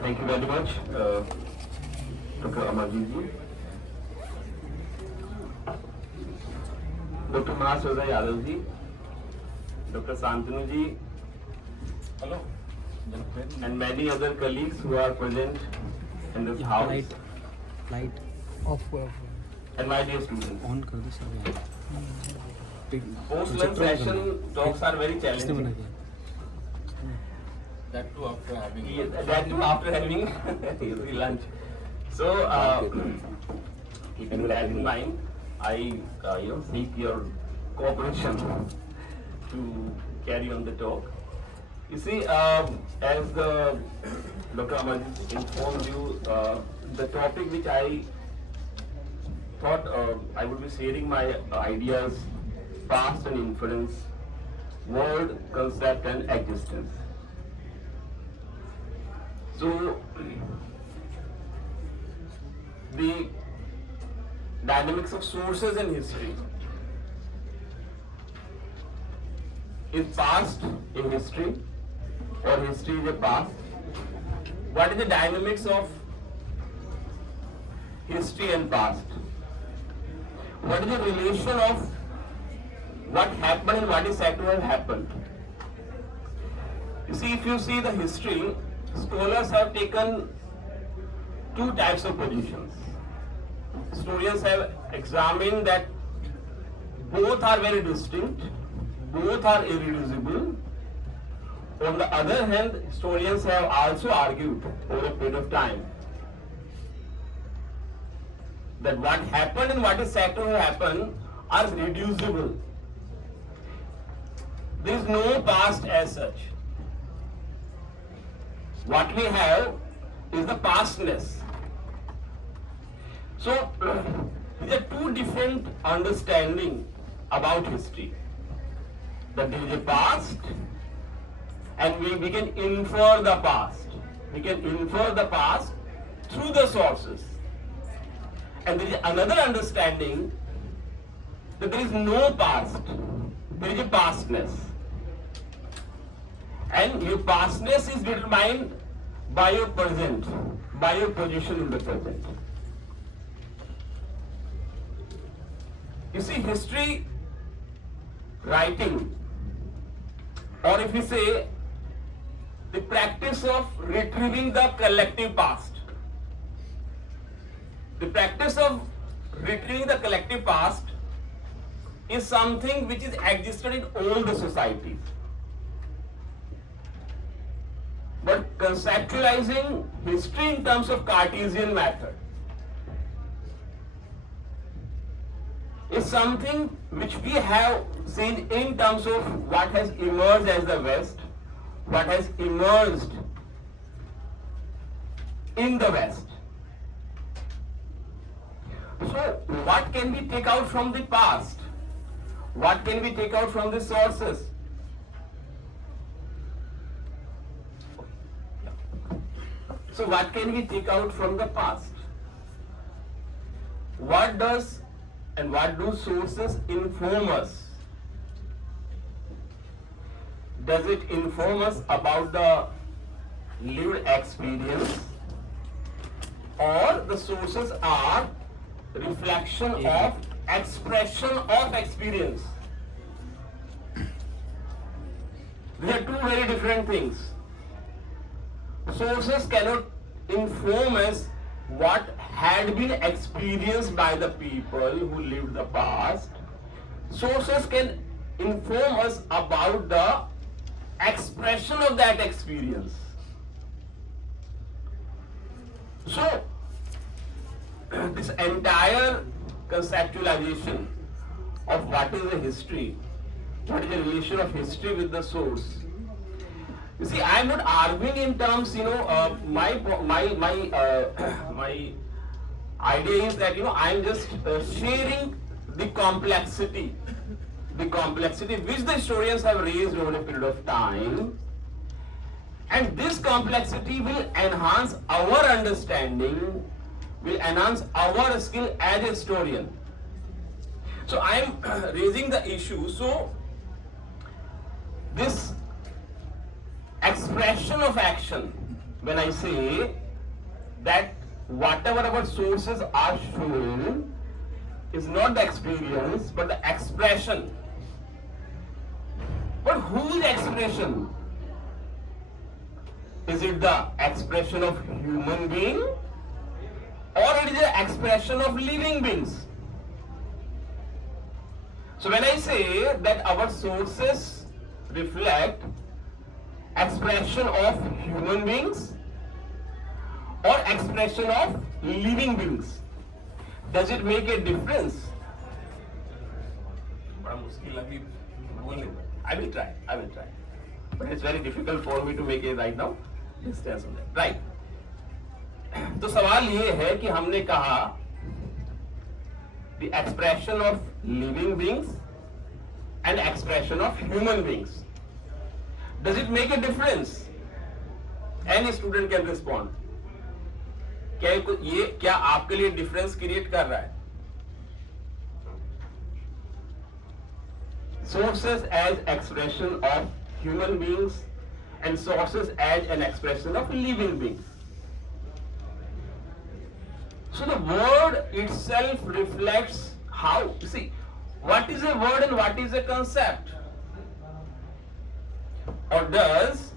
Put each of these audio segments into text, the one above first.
Thank you very much, Dr. Amarjit ji. Dr. Mahaswaja Yadav ji, Dr. Santanu ji, hello, and many other colleagues who are present in this house. Light of हुआ And my dear students, on कर दो सब post-lunch session talks are very challenging. That too after having Yes, that too after having the lunch. So, keeping that in mind, I seek your cooperation to carry on the talk. You see, as the Dr. Amarjit informed you, the topic which I thought I would be sharing my ideas, past and inference, world, concept and existence. So, the dynamics of sources in history is past in history, or history is a past. What is the dynamics of history and past? What is the relation of what happened and what is said to have happened? You see, if you see the history, scholars have taken two types of positions. Historians have examined that both are very distinct, both are irreducible. On the other hand, historians have also argued over a period of time that what happened and what is said to have happened are reducible. There is no past as such. What we have is the pastness. So, there are two different understanding about history. That there is a past and we can infer the past. We can infer the past through the sources. And there is another understanding that there is no past. There is a pastness. And your pastness is determined by your present, by your position in the present. You see, history writing, or if we say the practice of retrieving the collective past, the practice of retrieving the collective past is something which is existed in all the societies. But conceptualizing history in terms of Cartesian method is something which we have seen in terms of what has emerged as the West, what has emerged in the West. So, what can we take out from the past? What can we take out from the sources? So, what can we take out from the past? What does and what do sources inform us? Does it inform us about the lived experience, or the sources are reflection of expression of experience? These are two very different things. Sources cannot inform us what had been experienced by the people who lived the past. Sources can inform us about the expression of that experience. So, this entire conceptualization of what is the history, what is the relation of history with the source. You see, I am not arguing in terms, my idea is that, I am just sharing the complexity which the historians have raised over a period of time, and this complexity will enhance our understanding, will enhance our skill as a historian. So I am raising the issue. So this expression of action when I say that whatever our sources are showing is not the experience but the expression. But whose expression? Is it the expression of human being or it is the expression of living beings? So when I say that our sources reflect expression of human beings or expression of living beings, does it make a difference? I will try. But it's very difficult for me to make it right now. Distance on that. Right. तो सवाल ये है कि हमने कहा the expression of living beings and expression of human beings. Does it make a difference? Any student can respond. क्या आपके लिए डिफरेंस क्रिएट कर रहा है? Sources as expression of human beings and sources as an expression of living beings. So the word itself reflects how, you see, what is a word and what is a concept? Or does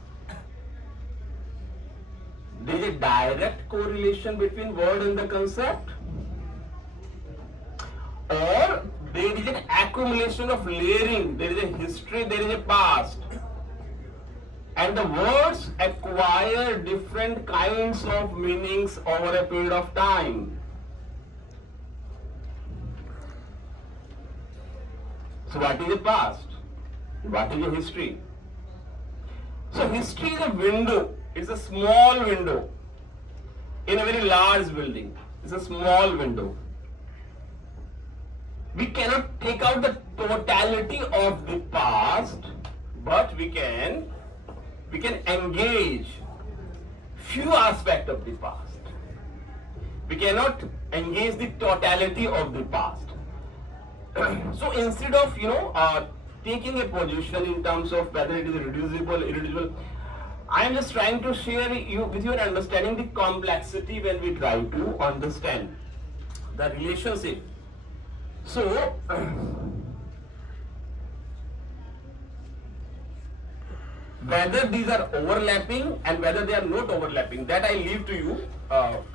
there is a direct correlation between word and the concept? Or there is an accumulation of layering, there is a history, there is a past. And the words acquire different kinds of meanings over a period of time. So what is the past? What is the history? So history is a window. It's a small window in a very large building. It's a small window. We cannot take out the totality of the past, but we can engage few aspects of the past. We cannot engage the totality of the past. So instead of taking a position in terms of whether it is reducible, irreducible, I am just trying to share with you an understanding the complexity when we try to understand the relationship. So whether these are overlapping and whether they are not overlapping, that I leave to you, all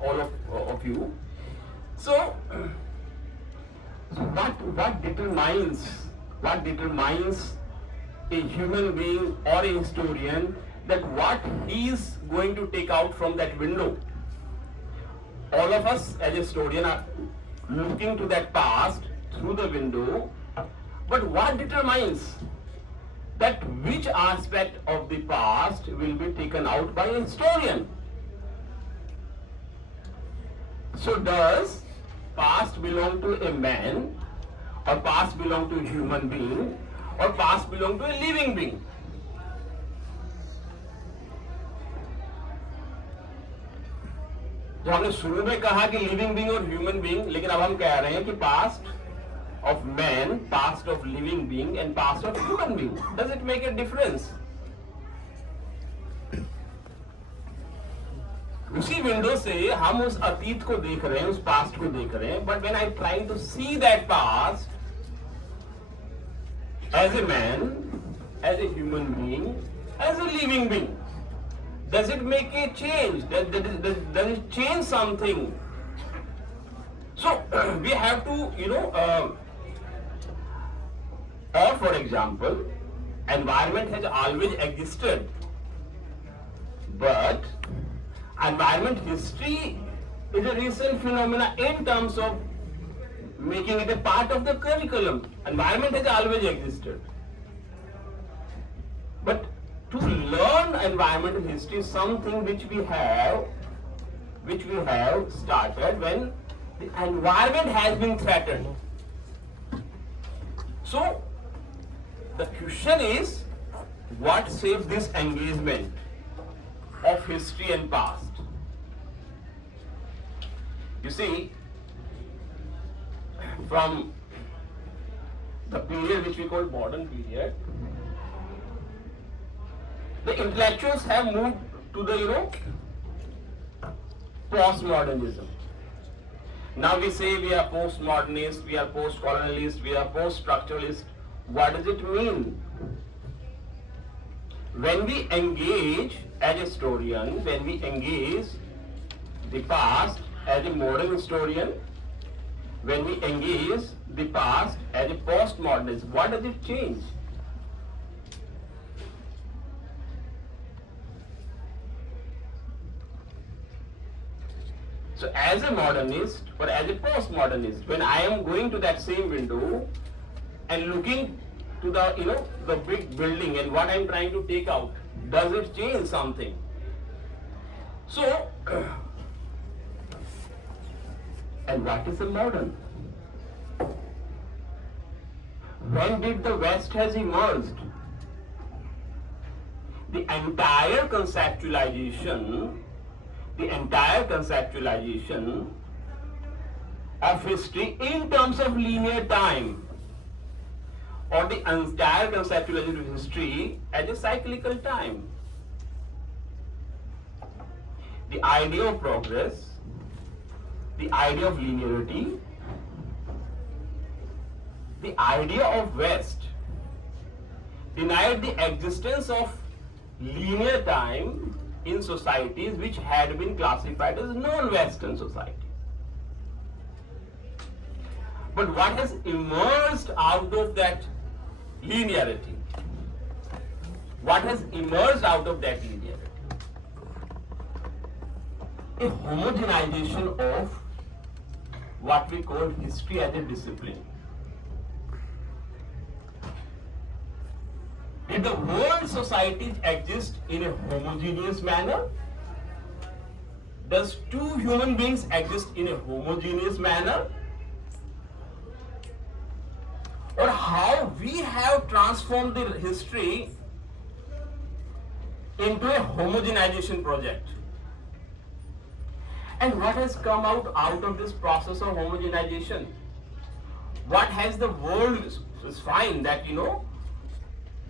of you. So what determines a human being or a historian that what he is going to take out from that window? All of us as a historian are looking to that past through the window, but what determines that which aspect of the past will be taken out by a historian? So does past belong to a man, or past belong to a human being, or past belong to a living being? तो हमने शुरू में कहा कि living being और human being, लेकिन अब हम कह रहे हैं कि past of man, past of living being and past of human being, does it make a difference? उसी विंडो से हम उस अतीत को देख रहे हैं, उस पास्ट को देख रहे हैं, but when I trying to see that past as a man, as a human being, as a living being, does it make a change? Does it change something? So we have to, or for example, environment has always existed, but environment history is a recent phenomena in terms of making it a part of the curriculum. Environment has always existed, but to learn environmental history is something which we have started when the environment has been threatened. So the question is, what saves this engagement of history and past? You see, from the period which we call modern period, the intellectuals have moved to the postmodernism. Now we say we are postmodernist, we are post-colonialist, we are post-structuralist. What does it mean? When we engage as a historian, when we engage the past as a modern historian, when we engage the past as a postmodernist, what does it change? So as a modernist or as a postmodernist, when I am going to that same window and looking to the the big building and what I am trying to take out, does it change something? So and what is a modern? When did the West has emerged? The entire conceptualization of history in terms of linear time, or the entire conceptualization of history as a cyclical time. The idea of progress, the idea of linearity, the idea of West denied the existence of linear time in societies which had been classified as non-Western society. But what has emerged out of that linearity? What has emerged out of that linearity? A homogenization of what we call history as a discipline. Did the world societies exist in a homogeneous manner? Does two human beings exist in a homogeneous manner? Or how we have transformed the history into a homogenization project? And what has come out of this process of homogenization? What has the world find that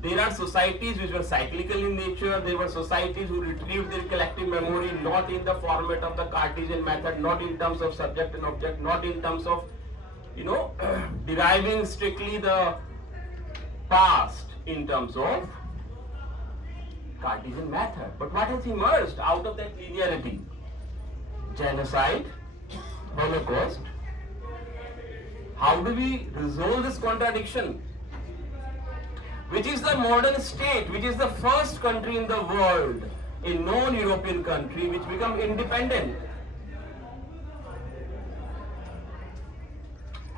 there are societies which were cyclical in nature. There were societies who retrieved their collective memory not in the format of the Cartesian method, not in terms of subject and object, not in terms of deriving strictly the past in terms of Cartesian method. But what has emerged out of that linearity? Genocide, Holocaust. How do we resolve this contradiction? Which is the modern state, which is the first country in the world, a non-European country which become independent?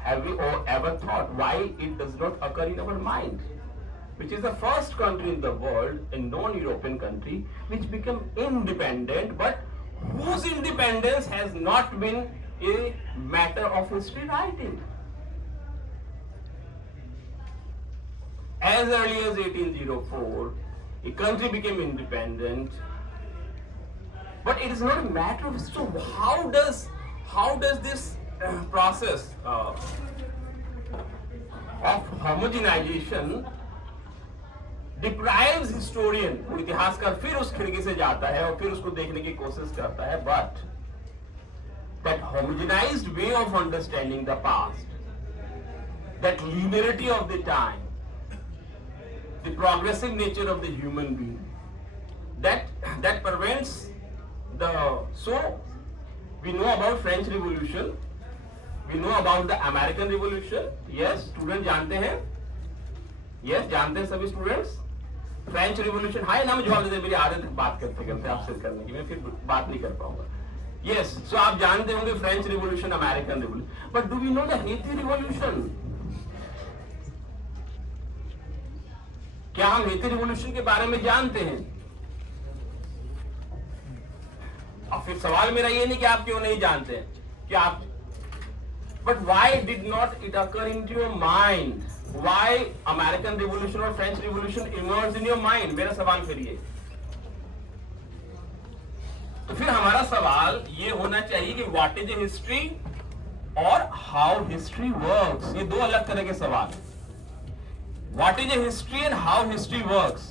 Have we ever thought why it does not occur in our mind? Which is the first country in the world, a non-European country, which become independent, but whose independence has not been a matter of history writing. As early as 1804, a country became independent, but it is not a matter of history. So how does this process of homogenization deprives historian, इतिहासकार फिर उस खिड़की से जाता है और फिर उसको देखने की कोशिश करता है, but that homogenized way of understanding the past, that linearity of the time, the progressive nature of the human being, that prevents the. So we know about French Revolution, we know about the American Revolution. Yes, students जानते हैं? Yes, जानते हैं सभी students? French Revolution. हाँ, ना मैं जवाब दे दे, मेरी आदत है बात करते करते आपसे करने की, मैं फिर बात नहीं कर पाऊंगा. Yes, so आप जानते होंगे French Revolution, American Revolution. But do we know the Haiti Revolution? क्या हम हेती रिवॉल्यूशन के बारे में जानते हैं? और फिर सवाल मेरा ये नहीं कि आप क्यों नहीं जानते हैं, कि आप, but why did not it occur into your mind? Why American Revolution or French Revolution emerged in your mind? मेरा सवाल फिर ये. तो फिर हमारा सवाल ये होना चाहिए कि what is a history और how history works. ये दो अलग तरह के सवाल. What is a history and how history works?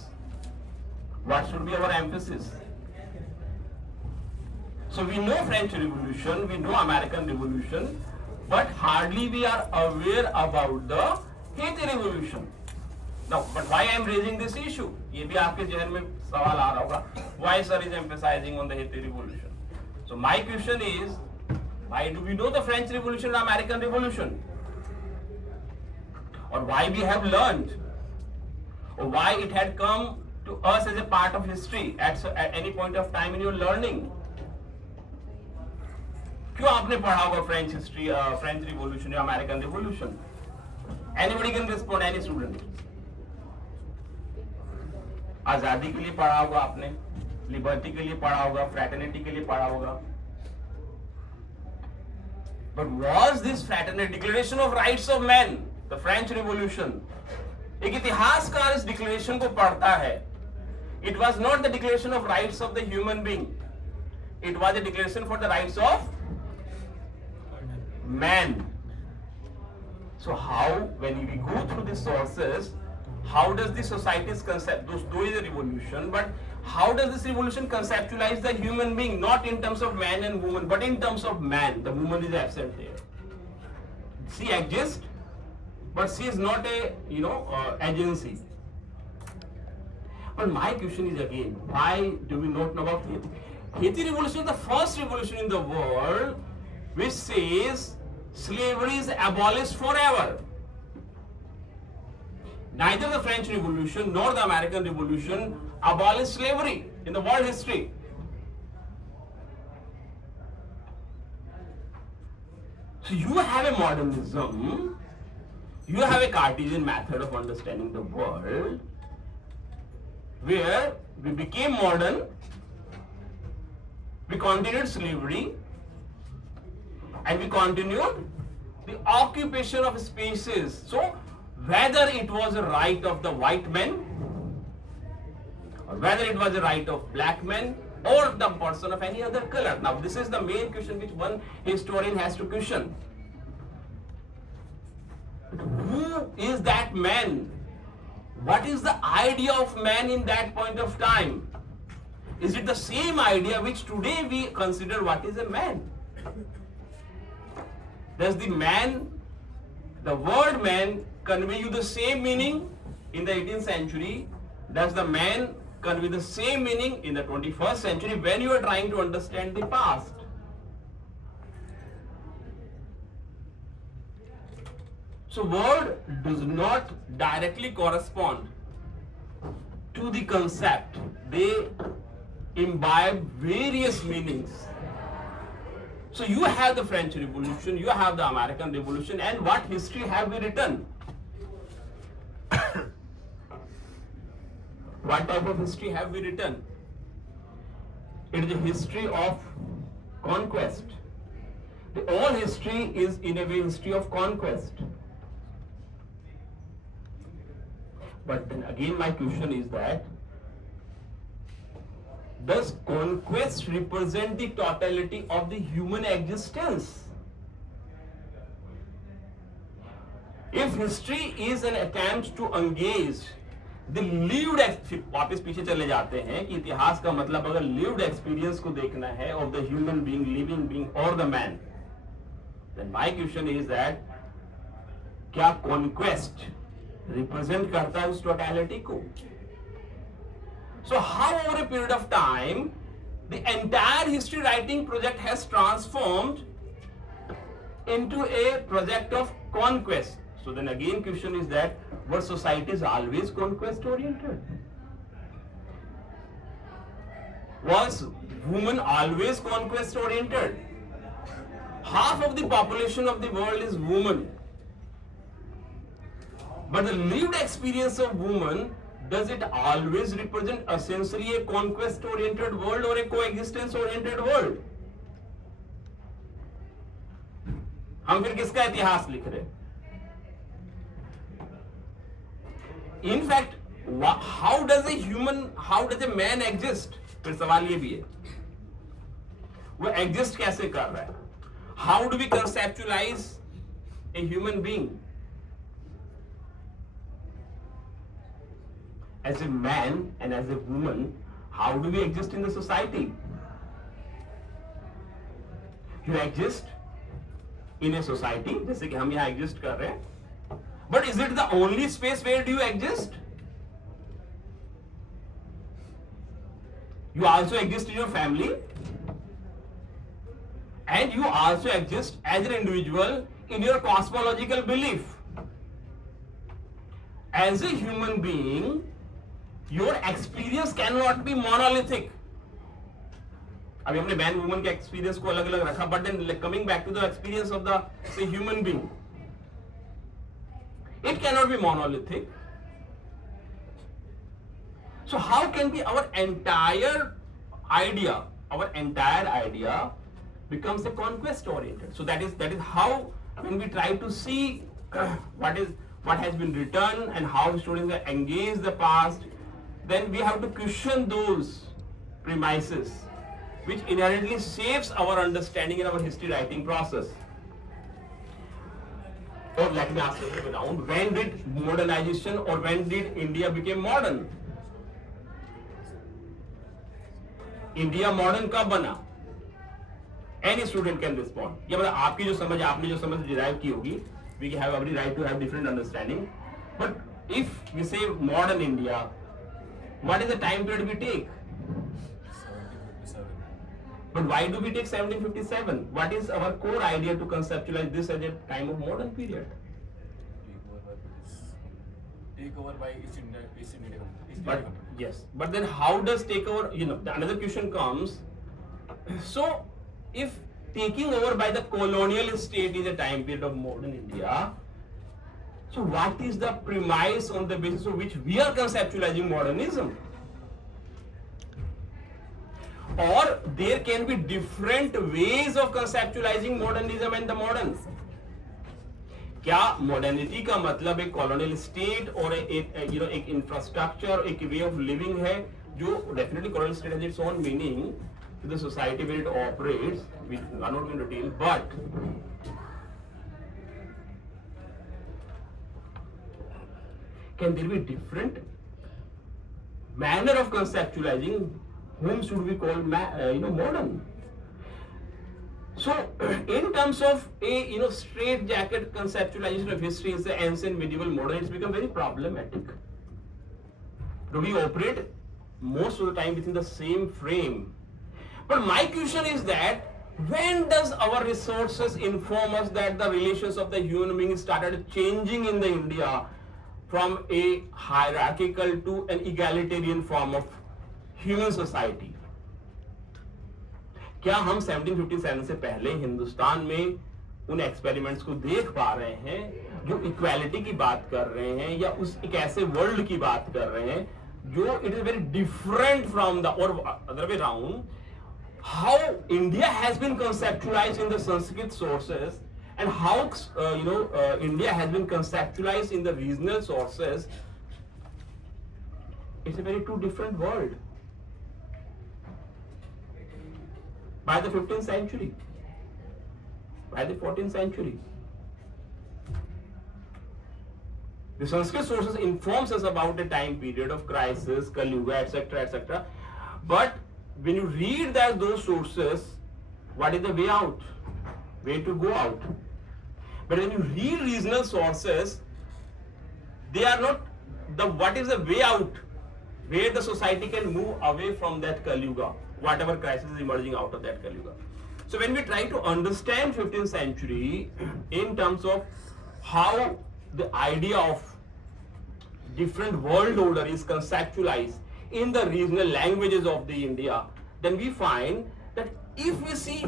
What should be our emphasis? So we know French Revolution, we know American Revolution, but hardly we are aware about the Haiti Revolution. Now, but why I am raising this issue? ये भी आपके जहन में सवाल आ रहा होगा. Why sir is emphasizing on the Haiti Revolution? So my question is, why do we know the French Revolution and American Revolution? Or why we have learned? Or why it had come to us as a part of history at any point of time in your learning? क्यों आपने पढ़ा होगा French history, French Revolution या American Revolution? Anybody can respond, any student. आजादी के लिए पढ़ा होगा आपने, लिबर्टी के लिए पढ़ा होगा, फ्रैटर्निटी के लिए पढ़ा होगा. But was this fraternity, Declaration of Rights of Man, the French Revolution? एक इतिहासकार इस डिक्लेरेशन को पढ़ता है. It was not the declaration of rights of the human being. It was a declaration for the rights of man. So how, when we go through the sources, how does the society's concept, though is a revolution, but how does this revolution conceptualize the human being, not in terms of man and woman, but in terms of man? The woman is absent there. She exists, but she is not a, agency. But my question is again, why do we not know about Haiti? Haiti Revolution is the first revolution in the world which says slavery is abolished forever. Neither the French Revolution nor the American Revolution abolished slavery in the world history. So you have a modernism, you have a Cartesian method of understanding the world, where we became modern, we continued slavery, and we continued the occupation of spaces. So whether it was a right of the white men, or whether it was a right of black men, or the person of any other color. Now this is the main question which one historian has to question. Who is that man? What is the idea of man in that point of time? Is it the same idea which today we consider what is a man? Does the man, the word man, convey you the same meaning in the 18th century? Does the man convey the same meaning in the 21st century when you are trying to understand the past? So word does not directly correspond to the concept. They imbibe various meanings. So you have the French Revolution, you have the American Revolution, and what history have we written? What type of history have we written? It is a history of conquest. All history is in a way history of conquest. But then again my question is that, does conquest represent the totality of the human existence? If history is an attempt to engage the lived, वापस पीछे चले जाते हैं कि इतिहास का मतलब अगर lived experience को देखना है of the human being, living being or the man, then my question is that क्या conquest represent करता है उस totality को? So how over a period of time the entire history writing project has transformed into a project of conquest? So then again question is that, were societies always conquest oriented? Was woman always conquest oriented? Half of the population of the world is woman. But the lived experience of woman, does it always represent essentially a conquest oriented world or a coexistence oriented world? हम फिर किसका इतिहास लिख रहे हैं? In fact, how does a man exist? फिर सवाल ये भी है, वो exist कैसे कर रहा है? How do we conceptualize a human being? As a man and as a woman, how do we exist in the society? You exist in a society, जैसे कि हम यहाँ exist कर रहे हैं. But is it the only space where do you exist? You also exist in your family, and you also exist as an individual in your cosmological belief. As a human being, your experience cannot be monolithic. अभी हमने man woman के experience को अलग अलग रखा, but then coming back to the experience of the say human being, it cannot be monolithic. So how can be our entire idea becomes a conquest oriented? So that is how when we try to see what has been written and how students are engaged the past, then we have to question those premises which inherently shapes our understanding in our history writing process. Or let me ask you around, when did modernization or when did India became modern? India modern कब बना? Any student can respond. ये मतलब आपकी जो समझ, आपने जो समझ derive की होगी, we have every right to have different understanding. But if we say modern India, what is the time period we take? 1757. But why do we take 1757? What is our core idea to conceptualize this as a time of modern period? Take over by East India But Company. yes, but then how does takeover? Another question comes. So, if taking over by the colonial state is a time period of modern India, so what is the premise on the basis of which we are conceptualizing modernism? Or there can be different ways of conceptualizing modernism and the modern. क्या modernity का मतलब एक colonial state और एक infrastructure, एक way of living है, जो definitely colonial state has its own meaning to the society where it operates, we are not going to detail, but can there be different manner of conceptualizing whom should we call modern? So in terms of a straight jacket conceptualization of history is the ancient, medieval, modern, it's become very problematic. Do we operate most of the time within the same frame? But my question is that when does our resources inform us that the relations of the human being started changing in the India from a hierarchical to an egalitarian form of human society? क्या हम 1757 से पहले हिंदुस्तान में उन experiments को देख पा रहे हैं जो इक्वालिटी की बात कर रहे हैं, या उस एक ऐसे वर्ल्ड की बात कर रहे हैं जो it is very different from the और other way round? How India has been conceptualised in the Sanskrit sources and how India has been conceptualized in the regional sources, it's a very two different world. By the 15th century, by the 14th century, the Sanskrit sources informs us about a time period of crisis, Kali Yuga, etc., etc. But when you read those sources, what is the way out? Way to go out? But when you read regional sources, they are not what is the way out where the society can move away from that Kali Yuga, whatever crisis is emerging out of that Kali Yuga. So when we try to understand 15th century in terms of how the idea of different world order is conceptualized in the regional languages of the India, then we find that if we see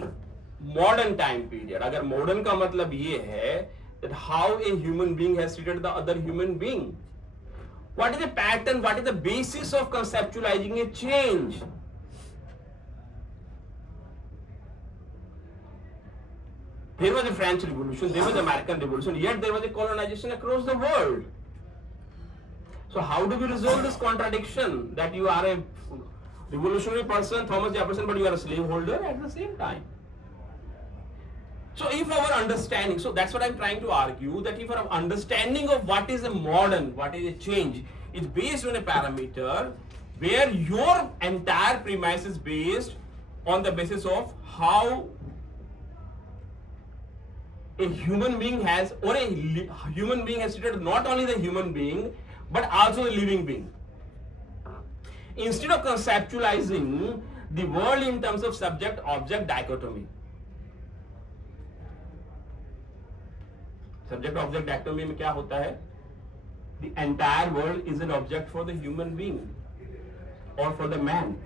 modern time period, अगर modern का मतलब ये है that how a human being has treated the other human being, what is the pattern, what is the basis of conceptualizing a change? There was a French Revolution, there was the American Revolution, yet there was a colonization across the world. So how do we resolve this contradiction that you are a revolutionary person, Thomas Jefferson, but you are a slaveholder at the same time? So if our understanding, so that's what I'm trying to argue, that if our understanding of what is a modern, what is a change, is based on a parameter where your entire premise is based on the basis of how a human being has, or human being has treated not only the human being but also the living being. Instead of conceptualizing the world in terms of subject object dichotomy. Subject object dichotomy में क्या होता है? The entire world is an object for the human being or for the man.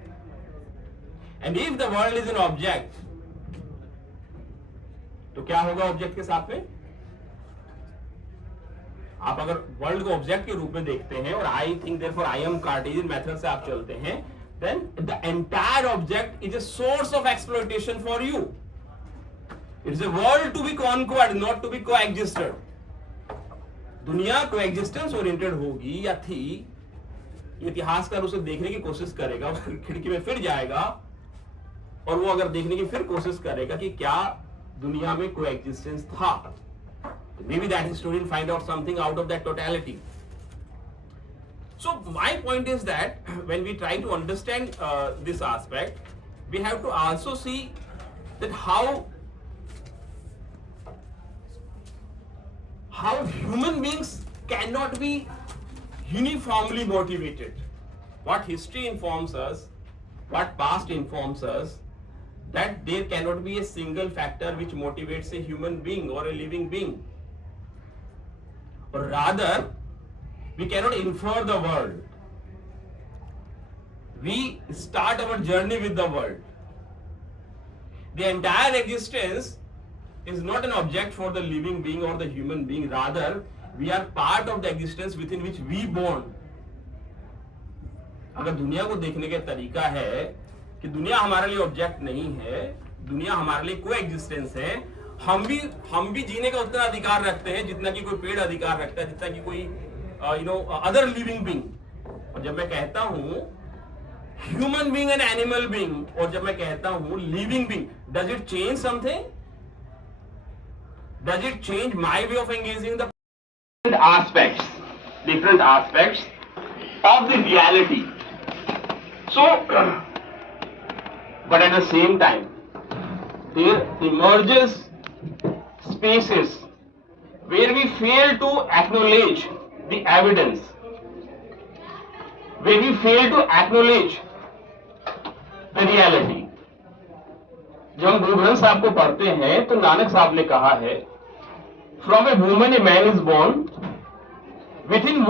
And if the world is an object, तो क्या होगा object के साथ में? आप अगर वर्ल्ड को ऑब्जेक्ट के रूप में देखते हैं और I think therefore I am Cartesian method से आप चलते हैं, then the entire object is a source of exploitation for you. It's a world to be conquered, not to be coexisted. दुनिया कोएग्जिस्टेंस ओरिएंटेड होगी या थी, इतिहासकार उसे देखने की कोशिश करेगा, उस खिड़की में फिर जाएगा और वो अगर देखने की फिर कोशिश करेगा कि क्या दुनिया में कोएग्जिस्टेंस था. Maybe that historian find out something out of that totality. So my point is that when we try to understand this aspect, we have to also see that how human beings cannot be uniformly motivated. What history informs us, what past informs us, that there cannot be a single factor which motivates a human being or a living being. Or rather, we cannot infer the world. We start our journey with the world. The entire existence is not an object for the living being or the human being. Rather, we are part of the existence within which we born. अगर दुनिया को देखने का तरीका है कि दुनिया हमारे लिए ऑब्जेक्ट नहीं है, दुनिया हमारे लिए कोएग्जिस्टेंस है, हम भी जीने का उतना अधिकार रखते हैं जितना कि कोई पेड़ अधिकार रखता है, जितना कि कोई अदर लिविंग बीइंग. और जब मैं कहता हूं human being and animal being, और जब मैं कहता हूं living being, does it change something? Does it change my way of engaging the different aspects of the reality? So, but at the same time, there emerges spaces where we fail to acknowledge the evidence, where we fail to acknowledge the reality. जब हम गुरु ग्रंथ साहब को पढ़ते हैं तो नानक साहब ने कहा है, from a woman a man is born, within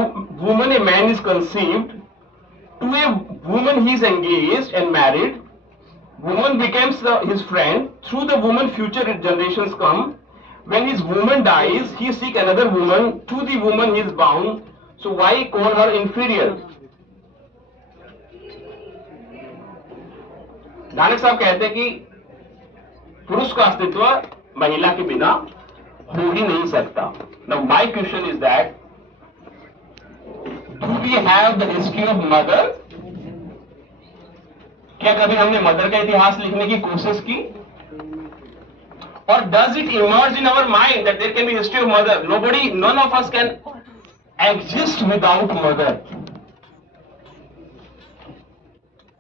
woman a man is conceived, to a woman he is engaged and married, woman becomes his friend, through the woman future generations come, when his woman dies he seek another woman, to the woman he is bound, so why call her inferior? Nanak साहब कहते हैं कि पुरुष का अस्तित्व महिला के बिना हो ही नहीं सकता. Now my question is that, do we have the history of mother? क्या कभी हमने मदर का इतिहास लिखने की कोशिश की? Or does it emerge in our mind that there can be history of mother? None of us can exist without mother.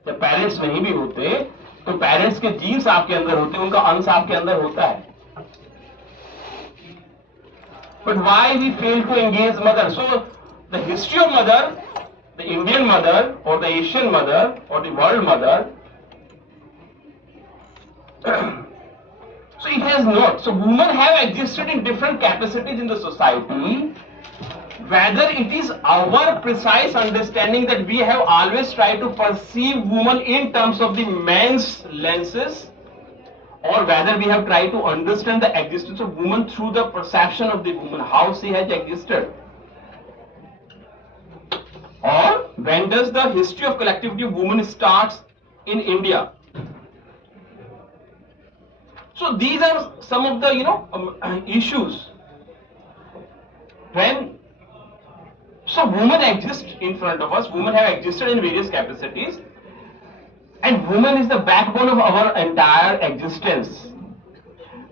जब पेरेंट्स नहीं भी होते तो पेरेंट्स के जीन्स आपके अंदर होते हैं, उनका अंश आपके अंदर होता है. But why we fail to engage mother? So the history of mother, the Indian mother or the Asian mother or the world mother, so it has not. So women have existed in different capacities in the society. Whether it is our precise understanding that we have always tried to perceive woman in terms of the man's lenses, or whether we have tried to understand the existence of woman through the perception of the woman, how she has existed. Or when does the history of collectivity of women starts in India? So these are some of the issues. So women exist in front of us, women have existed in various capacities, and woman is the backbone of our entire existence.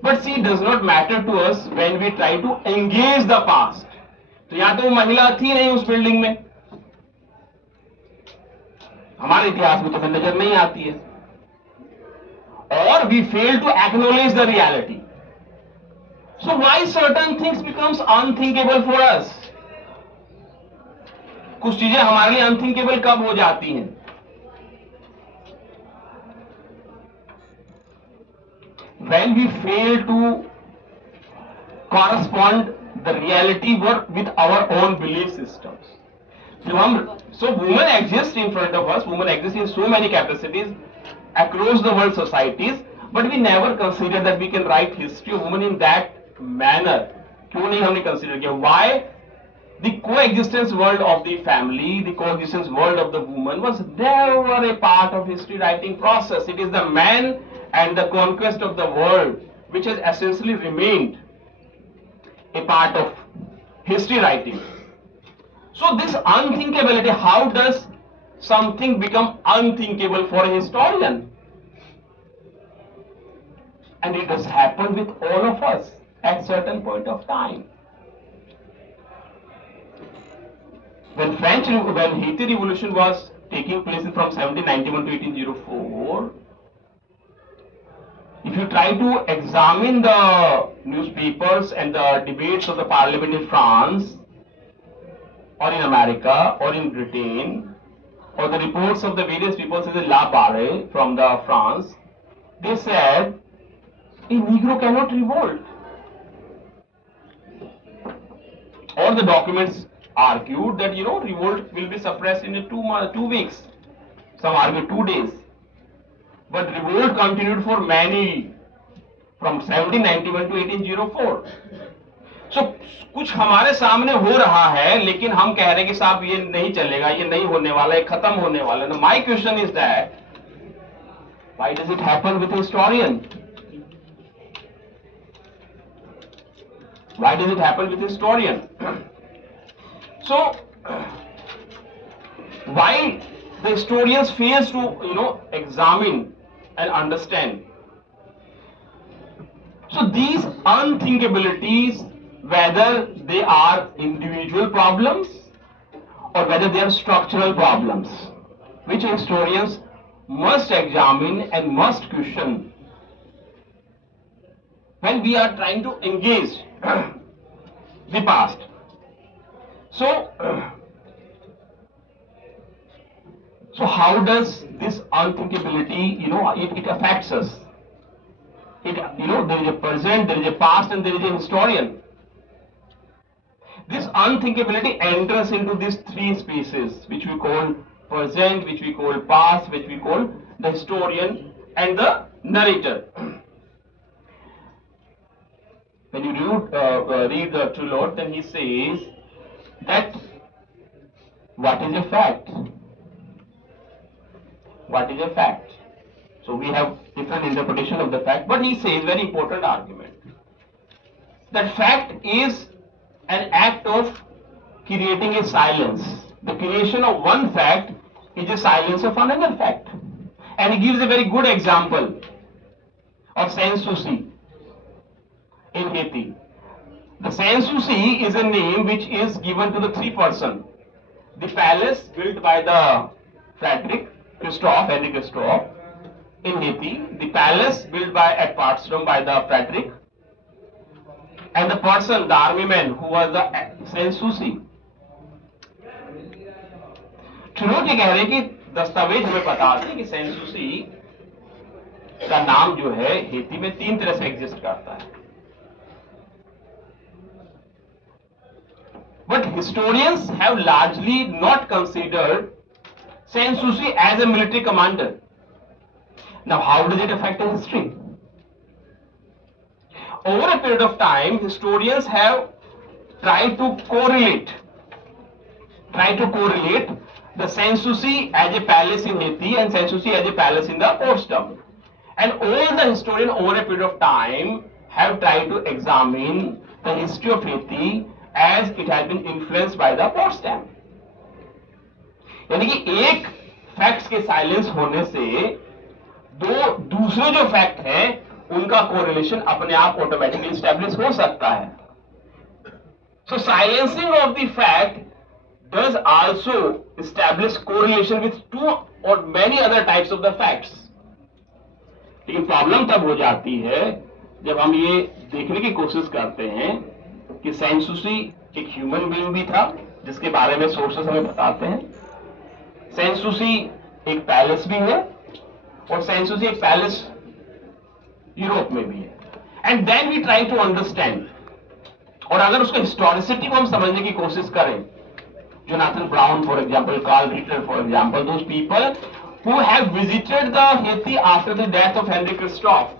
But see, it does not matter to us when we try to engage the past. तो या तो महिला थी नहीं उस building में, हमारे इतिहास में तो फिर नजर नहीं आती है. Or we fail to acknowledge the reality. So why certain things becomes unthinkable for us? कुछ चीजें हमारे लिए अनथिंकेबल कब हो जाती हैं? When we fail to correspond the reality with our own belief systems. So women exist in front of us, women exist in so many capacities across the world societies, but we never consider that we can write history of women in that manner. क्यों नहीं हमने consider किया? Why? The coexistence world of the family, the coexistence world of the woman was never a part of history writing process. It is the man and the conquest of the world which has essentially remained a part of history writing. So this unthinkability, how does something become unthinkable for a historian? And it has happened with all of us at certain point of time. When Haiti Revolution was taking place from 1791 to 1804, if you try to examine the newspapers and the debates of the parliament in France, or in America, or in Britain, or the reports of the various people such as La Barre from the France, they said, a Negro cannot revolt. Or the documents argued that revolt will be suppressed in 2 weeks. Some argued 2 days. But revolt continued for many, from 1791 to 1804. So कुछ हमारे सामने हो रहा है, लेकिन हम कह रहे हैं कि साहब ये नहीं चलेगा, ये नहीं होने वाला, ये खत्म होने वाला है. My question is that why does it happen with a historian? Why does it happen with a historian? So why the historians fails to examine and understand? So these unthinkabilities, whether they are individual problems or whether they are structural problems, which historians must examine and must question when we are trying to engage the past. So how does this unthinkability, it affects us? There is a present, there is a past, and there is a historian. This unthinkability enters into these 3 spaces, which we call present, which we call past, which we call the historian and the narrator. When you read the Trulot, then he says that what is a fact? What is a fact? So we have different interpretation of the fact, but he says very important argument that fact is an act of creating a silence. The creation of one fact is a silence of another fact. And he gives a very good example of Sans-Souci in Haiti. The Sans-Souci is a name which is given to the 3 persons. The palace built by the Henri Christophe in Haiti, the palace built at Potsdam by the Frederick, and the person, the army man who was the Sans-Souci. Trulot ये कह रहे हैं कि दस्तावेज हमें बताते हैं कि Sans-Souci का नाम जो है हेती में 3 तरह से एग्जिस्ट करता है. But historians have largely not considered Sans-Souci as a military commander. Now, how does it affect the history? Over a period of time, historians have tried to correlate the Sans-Souci as a palace in Haiti and Sans-Souci as a palace in the Potsdam. And all the historians over a period of time have tried to examine the history of Haiti as it has been influenced by the Potsdam. यानी कि एक facts के silence होने से दूसरे जो fact हैं उनका कोरिलेशन अपने आप ऑटोमेटिकली स्टैब्लिश हो सकता है. So silencing of the fact does also establish correlation with 2 or many other types of the facts. लेकिन प्रॉब्लम तब हो जाती है जब हम ये देखने की कोशिश करते हैं कि सेंसूसी एक ह्यूमन बीइंग भी था, जिसके बारे में सोर्सेस हमें बताते हैं, सेंसूसी एक पैलेस भी है, और सेंसूसी एक पैलेस यूरोप में भी है, and then we try to understand. और अगर उसको हिस्टोरिसिटी को हम समझने की कोशिश करें, Jonathan Brown for example, Carl Ritter for example, those people who have visited the Haiti after the death of Henry Christophe,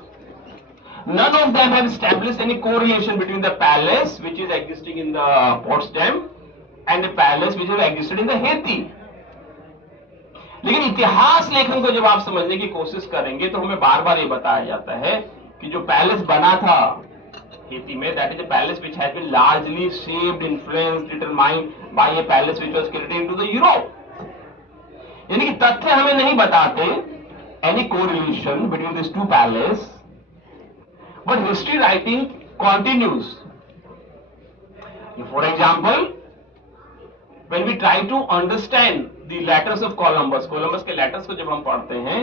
none of them have established any correlation between the palace which is existing in the Potsdam and the palace which has existed in the Haiti. लेकिन इतिहास लेखन को जब आप समझने की कोशिश करेंगे तो हमें बार बार ये बताया जाता है कि जो पैलेस बना था हेती में, that is a palace which has been largely shaped, influenced, determined by a palace which was created into the Europe. यानी कि तथ्य हमें नहीं बताते any correlation between this two palace, but history writing continues. For example, when we try to understand the letters of Columbus, Columbus के letters को जब हम पढ़ते हैं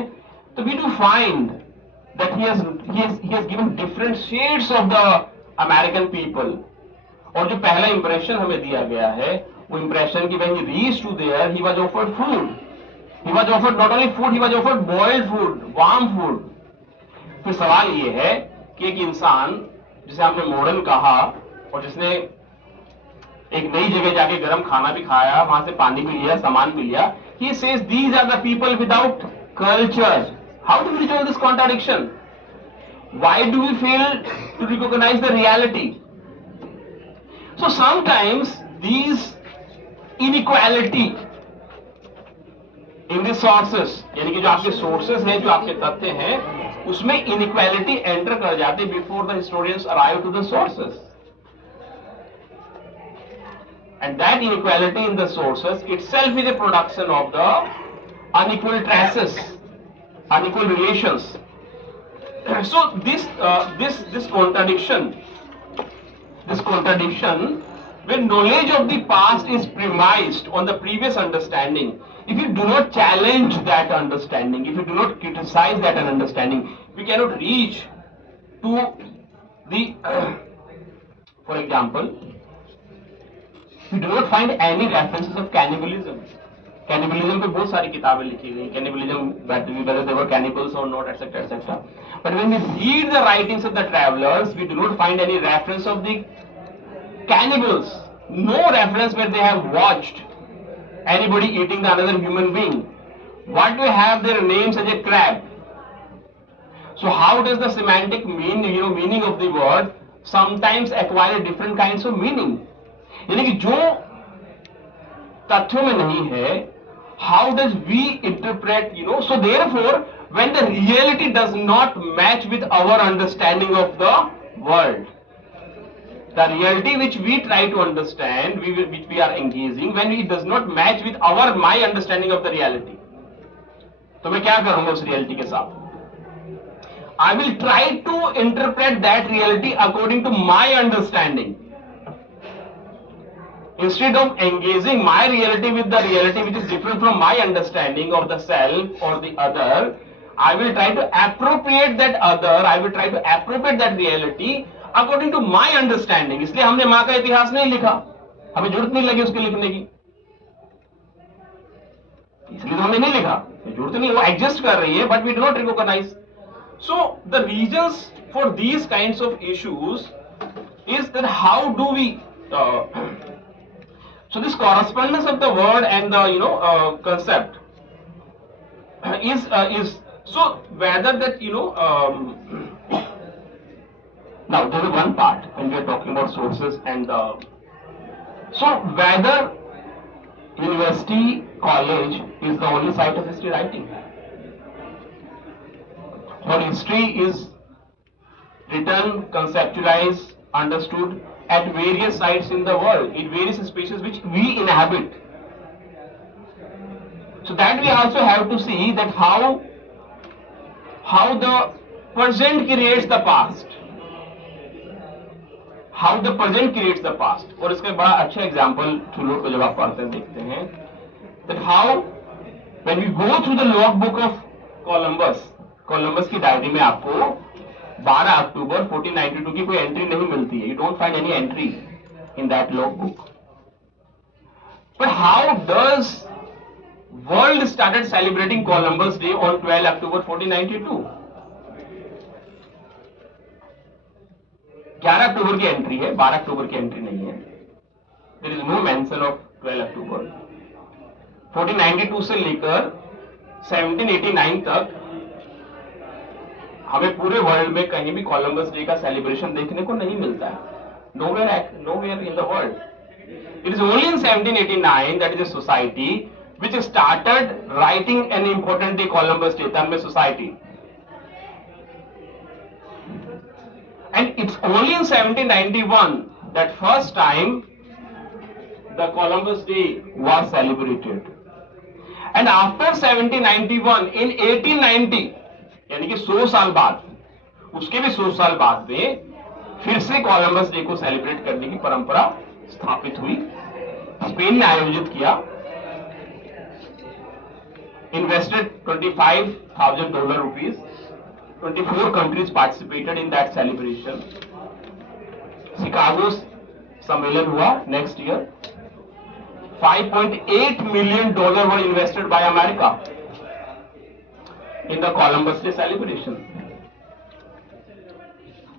तो we do find that he has given different shades of the American people. और जो पहला इंप्रेशन हमें दिया गया है वो इंप्रेशन की when he reached to there he was offered food. He was offered not only food, he was offered boiled food, warm food. फिर सवाल ये है कि एक इंसान जिसे हमने मॉडर्न कहा और जिसने एक नई जगह जाके गर्म खाना भी खाया, वहां से पानी भी लिया, सामान भी लिया, he says these are the people without culture. How do we resolve this contradiction? Why do we fail to recognize the reality? So sometimes these inequality in the sources, यानी कि जो आपके सोर्सेस हैं, जो आपके तथ्य हैं, उसमें इनइक्वालिटी एंटर कर जाते before the historians arrive to the sources, and that inequality in the sources itself is a production of the unequal traces, unequal relations. So this contradiction when knowledge of the past is premised on the previous understanding, if you do not challenge that understanding, if you do not criticize that understanding, we cannot reach to the for example, we do not find any references of cannibalism. Cannibalism पे बहुत सारी किताबें लिखी गई, cannibalism, whether they were cannibals or not, etc., etc. But when we read the writings of the travelers, we do not find any reference of the cannibals, no reference where they have watched anybody eating the another human being. What do we have their names as a crab? So how does the semantic meaning of the word sometimes acquire different kinds of meaning? यानी कि जो तथ्यों में नहीं है, how does we interpret, so therefore when the reality does not match with our understanding of the world, the reality which we try to understand, which we are engaging, when it does not match with my understanding of the reality, तो मैं क्या करूंगा उस reality के साथ? I will try to interpret that reality according to my understanding. Instead of engaging my reality with the reality which is different from my understanding of the self or the other, I will try to appropriate that other, I will try to appropriate that reality according to my understanding. इसलिए हमने माँ का इतिहास नहीं लिखा, हमें जरूरत नहीं लगी उसके लिखने की, इसलिए तो हमने नहीं लिखा, जरूरत नहीं, वो एग्जिस्ट कर रही है, but we do not recognize. So the reasons for these kinds of issues is that how do we so this correspondence of the word and the concept is so whether that now there is one part when we are talking about sources and so whether university, college is the only site of history writing, or history is written, conceptualized, understood at various sites in the world, in various spaces which we inhabit. So that we also have to see that how the present creates the past. How the present creates the past. और इसका बड़ा अच्छा example through को जब आप पढ़ते हैं देखते हैं that how when we go through the log book of Columbus की डायरी में आपको 12 अक्टूबर 1492 की कोई एंट्री नहीं मिलती है. You don't find any entry in that log book. But how does world started celebrating Columbus day on 12 October 1492? 11 October की entry है, 12 अक्टूबर की एंट्री नहीं है. There is no mention of 12 October. 1492 से लेकर 1789 तक हमें पूरे वर्ल्ड में कहीं भी कोलंबस डे का सेलिब्रेशन देखने को नहीं मिलता है. Nowhere in the world. It is only in 1789 that is a society which started writing an important day, Columbus Day, Tanmay Society. And it's only in 1791 that first time the Columbus Day was celebrated. And after 1791, in 1890, यानी कि 100 साल बाद, उसके भी 100 साल बाद में फिर से कोलंबस डे को सेलिब्रेट करने की परंपरा स्थापित हुई. स्पेन ने आयोजित किया. Invested $25,000 rupees. 24 countries participated in that celebration. Chicago सम्मेलन हुआ next year. $5.8 million were invested by America in the Columbus Day celebration.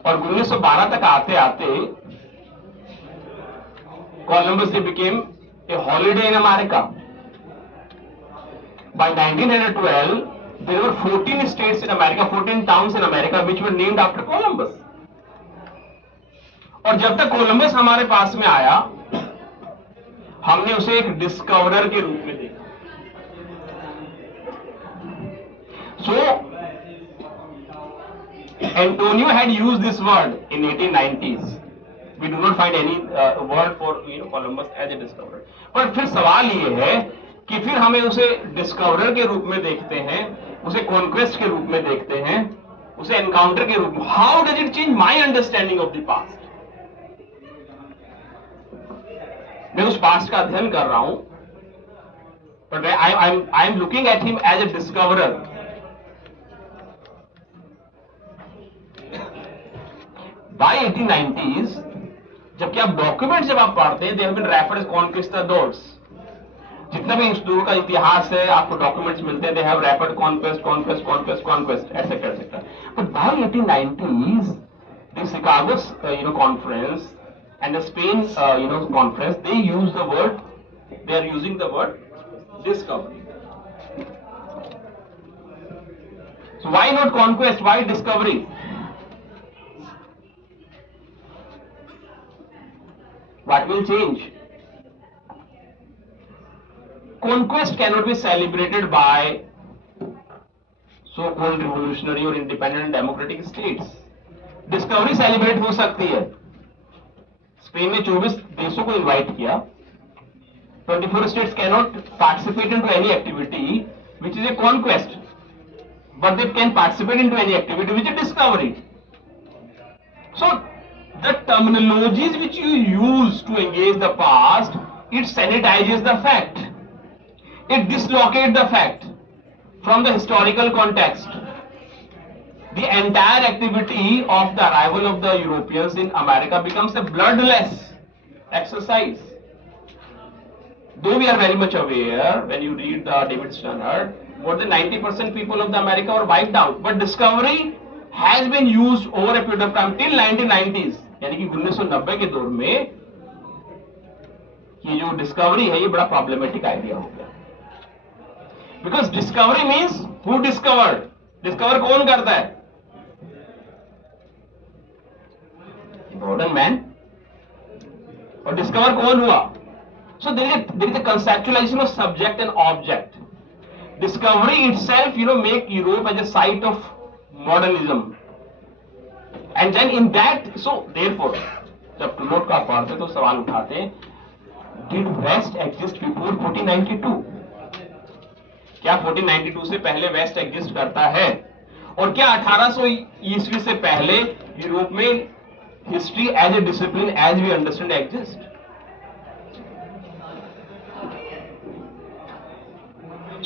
और 1912 तक आते आते Columbus Day became a holiday in America. By 1912, there were 14 states in America, 14 towns in America which were named after Columbus. और जब तक Columbus हमारे पास में आया, हमने उसे एक डिस्कवरर के रूप में देखा. So, Antonio had used this word in 1890s. We do not find any word for Columbus as a discoverer. पर फिर सवाल ये है कि फिर हमें उसे डिस्कवरर के रूप में देखते हैं, उसे कॉन्क्वेस्ट के रूप में देखते हैं, उसे एनकाउंटर के रूप में. How does it change my understanding of the past? मैं उस पास्ट का अध्ययन कर रहा हूं, but I am looking at him as a discoverer. By 1890s, जबकि आप डॉक्यूमेंट जब आप पढ़ते हैं, they have been referred as conquistadors. जितना भी इस दूर का इतिहास है, आपको डॉक्यूमेंट्स मिलते हैं, they have referred conquest etcetera etcetera. But by 1890s, the Chicago conference and the Spain conference, they are using the word discovery. So why not conquest, why discovery? What will change? Conquest cannot be celebrated by so-called revolutionary or independent democratic states. Discovery celebrate हो सकती है. Spain ने 24 देशों को invite किया. 24 states cannot participate into any activity which is a conquest, but they can participate into any activity which is discovery. So the terminologies which you use to engage the past, it sanitizes the fact. It dislocates the fact from the historical context. The entire activity of the arrival of the Europeans in America becomes a bloodless exercise. Though we are very much aware, when you read David Stannard, more than 90% people of the America were wiped out. But discovery has been used over a period of time till 1990s. यानी कि 1990 के दौर में ये जो discovery है, ये बड़ा प्रॉब्लमेटिक आइडिया हो गया. Because discovery means who discovered. Discover कौन करता है? Modern man. और डिस्कवर कौन हुआ? So there is a conceptualization of subject and object. Discovery itself make Europe as a site of modernism. And then in that, so therefore जब टूलोट का पढ़ते तो सवाल उठाते हैं, डिड वेस्ट एग्जिस्ट बिफोर 1492? क्या 1492 से पहले वेस्ट एग्जिस्ट करता है? और क्या 1800 ईस्वी से पहले यूरोप में history as a discipline as we understand exist?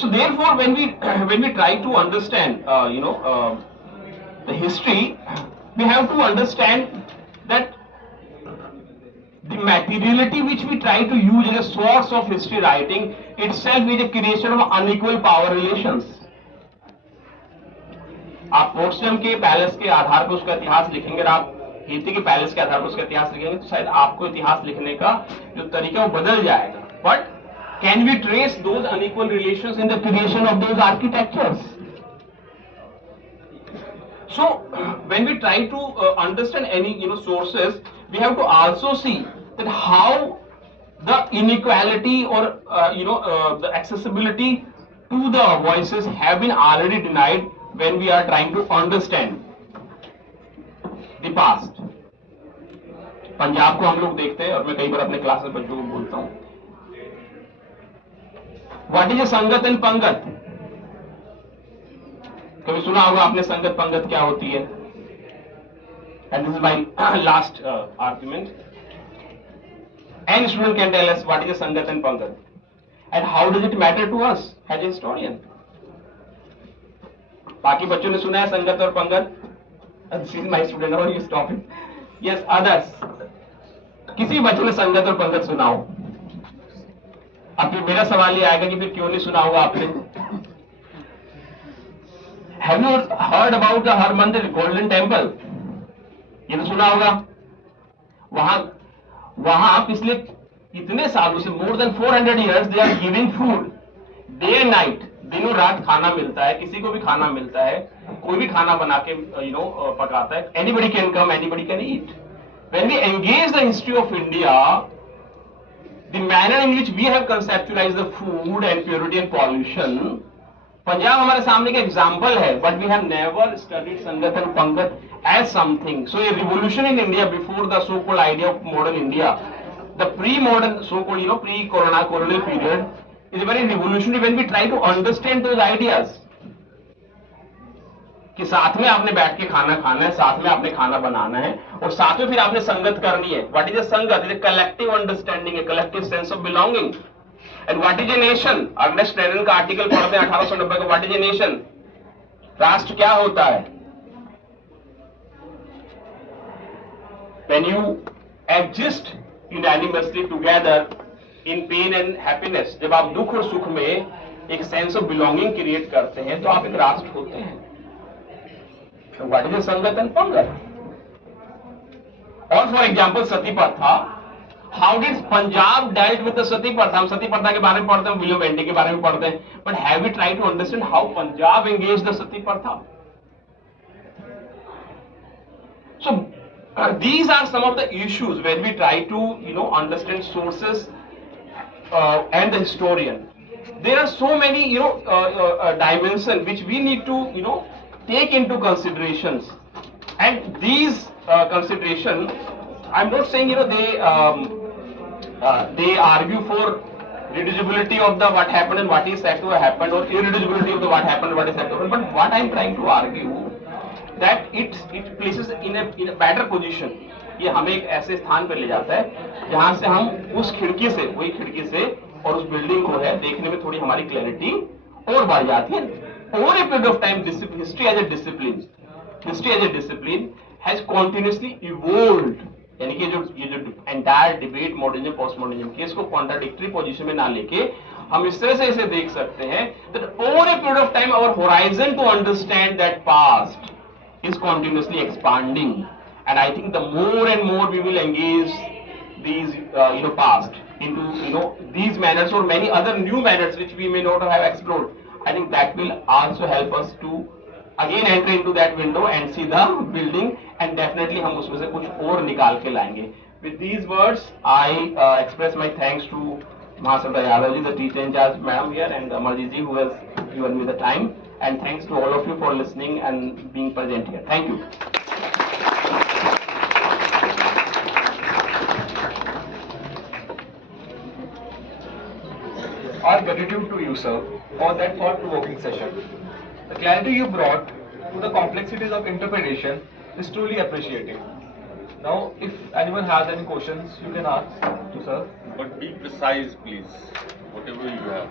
So therefore, when we try to understand, the history, we have to understand that the materiality which we try to use as a source of history writing itself is a creation of unequal power relations. आप पोर्टस्डम के palace के आधार पर उसका इतिहास लिखेंगे और आप Haiti के पैलेस के आधार पर उसका इतिहास लिखेंगे तो शायद आपको इतिहास लिखने का जो तरीका वो बदल जाएगा. But can we trace those unequal relations in the creation of those architectures? So when we try to understand any sources, we have to also see that how the inequality or the accessibility to the voices have been already denied when we are trying to understand the past. Punjab को हम लोग देखते हैं और मैं कई बार अपने class में बच्चों को बोलता हूं, व्हाट इज ए संगत एंड पंगत? कभी सुना होगा आपने संगत पंगत क्या होती है? And this is my last argument. Any student can tell us what is a sangat and pangat and how does it matter to us as a historian? बाकी बच्चों ने सुना है संगत और पंगत? This is my student. How you stop it? Yes, others. किसी बच्चे ने संगत और पंगत सुना हो? अब फिर मेरा सवाल ये आएगा कि फिर क्यों नहीं सुना होगा आपने? Have you heard about the Harmandir Golden Temple? ये तो सुना होगा. वहां पिछले इतने सालों से more than 400 years they are giving food day and night. दिनों रात खाना मिलता है, किसी को भी खाना मिलता है, कोई भी खाना बना के पकाता है. Anybody can come, anybody can eat. When we engage the history of India, the manner in which we have conceptualized the food and purity and pollution, Punjab हमारे सामने का एग्जाम्पल है, but we have never studied sangat and pangat as something. So a revolution in India before the so called idea of modern India, the pre modern so called pre colonial period is very revolutionary when we try to understand those ideas. कि साथ में आपने बैठ के खाना खाना है, साथ में आपने खाना बनाना है और साथ में फिर आपने संगत करनी है. What is a sangat? Is a collective understanding, a collective sense of belonging. And what is a nation? Ernest Renan का आर्टिकल पढ़ते हैं 1890 का. What is a nation? राष्ट्र क्या होता है? When you exist unanimously together in pain and happiness, जब आप दुख और सुख में एक सेंस ऑफ बिलोंगिंग क्रिएट करते हैं तो आप एक राष्ट्र होते हैं. व्हाट इज ए संगत एंड पंगत? और फॉर एग्जाम्पल सती प्रथा. How did Punjab dealt with the sati प्रथा? हम सती प्रथा के बारे में पढ़ते हैं, विलियम बेंटिक के बारे में पढ़ते हैं, but have we tried to understand how Punjab engaged the sati प्रथा? So these are some of the issues when we try to understand sources and the historian. There are so many dimensions which we need to take into considerations, and these consideration, I'm not saying they argue for reducibility of the what happened and what is said to have happened, or irreducibility of the what happened and what is said to have happened. But what I'm trying to argue that it places in a better position. ये हमें एक ऐसे स्थान पर ले जाता है जहां से हम उस खिड़की से, वही खिड़की से और उस बिल्डिंग को है देखने में थोड़ी हमारी क्लैरिटी और बढ़ जाती है. Over a period of time, history as a discipline has continuously evolved. यानी कि ये जो entire debate modernism post modernism के इसको कॉन्ट्राडिक्टरी पोजीशन में ना लेके हम इस तरह से इसे देख सकते हैं that over a period of time our horizon to understand that past is continuously expanding, and I think the more and more we will engage these past into these manners or many other new manners which we may not have explored, I think that will also help us to again enter into that window and see the building, and definitely हम उसमें से कुछ और निकाल के लाएंगे. With these words, I express my thanks to Mahasabha Yadav ji, the teacher in charge madam here, and Amarjit ji who has given me the time, and thanks to all of you for listening and being present here. Thank you. Our gratitude to you, sir, for that thought-provoking session. The clarity you brought to the complexities of interpretation is truly appreciated. Now, if anyone has any questions, you can ask to sir. But be precise, please. Whatever you have.